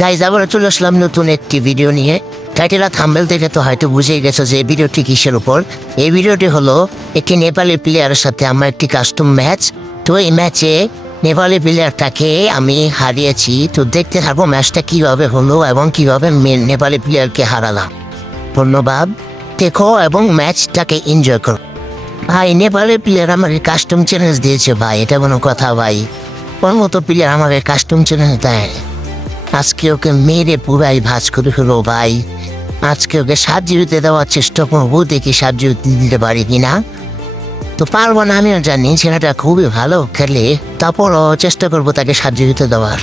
গাইজ আবার চলে আসলাম নতুন একটি ভিডিও নিয়ে। টাইটেল আর থাম্বনেল থেকে তো হয়তো বুঝেই গেছো যে এই ভিডিওটি কিসের উপর। এই ভিডিওটি হলো একটি নেপালি প্লেয়ারের সাথে আমার একটি কাস্টম ম্যাচ। তো এই ম্যাচে নেপালি প্লেয়ারটাকে আমি হারিয়েছি। তো দেখতে থাকবো ম্যাচটা কীভাবে হলো এবং কীভাবে নেপালি প্লেয়ারকে হারালাম। ধন্যবাদ, দেখো এবং ম্যাচটাকে এনজয় করো। ভাই নেপালি প্লেয়ার আমাকে কাস্টম চ্যালেঞ্জ দিয়েছে ভাই, এটা কোনো কথা ভাই? কোন মতো প্লেয়ার আমাকে কাস্টম চ্যালেঞ্জ দেয়? আজকে ওকে মেরে পুরাই ভাজ করে ফেলো ভাই। আজকে ওকে সাহায্য দেওয়ার চেষ্টা করবো, দেখি সাহায্য দিতে পারি কিনা। তো পারবো না আমিও জানি, ছেলেটা খুবই ভালো খেলে, তারপরও চেষ্টা করবো তাকে সাহায্য দেওয়ার।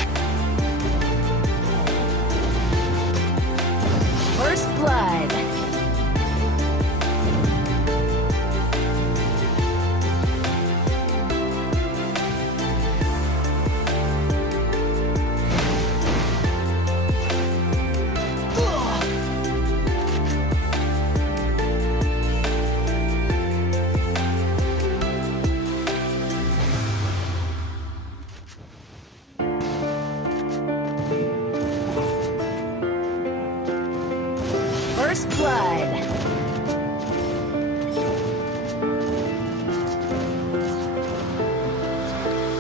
First blood.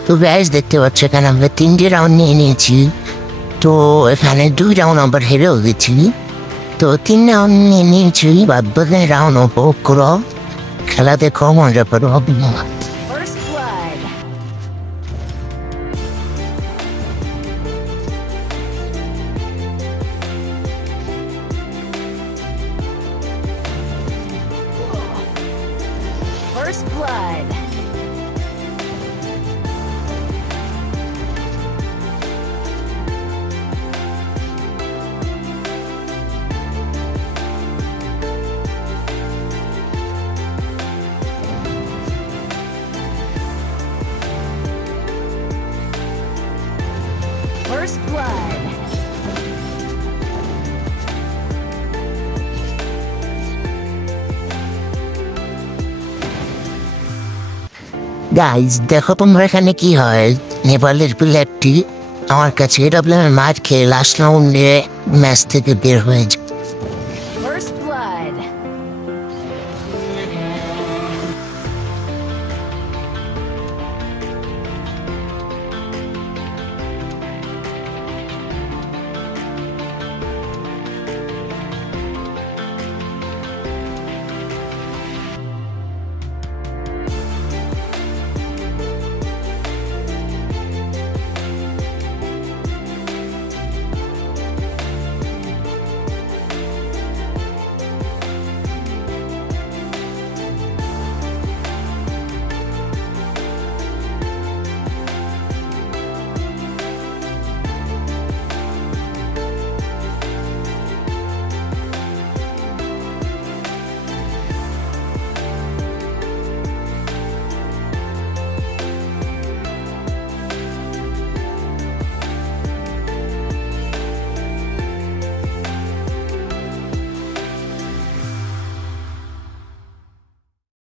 তো গাইস দেখতে পাচ্ছ এখানে আমরা 3টি রাউন্ড নিয়ে নিয়েছি। তো এখানে 2 রাউন্ড আমরা হেরেও গেছি। তো 3 রাউন্ড নিয়ে নিয়েছি, বাদ বাকি রাউন্ড উপভোগ করো, খেলা দেখো, মজা করো। First blood. First blood. First blood. Guys দেখো তোমরা এখানে কি হয়, নেপালের প্লেয়ারটি আমার কাছে এটা মার খেয়ে লাস্ট রাউন্ডে ম্যাচ থেকে বের হয়ে যায়।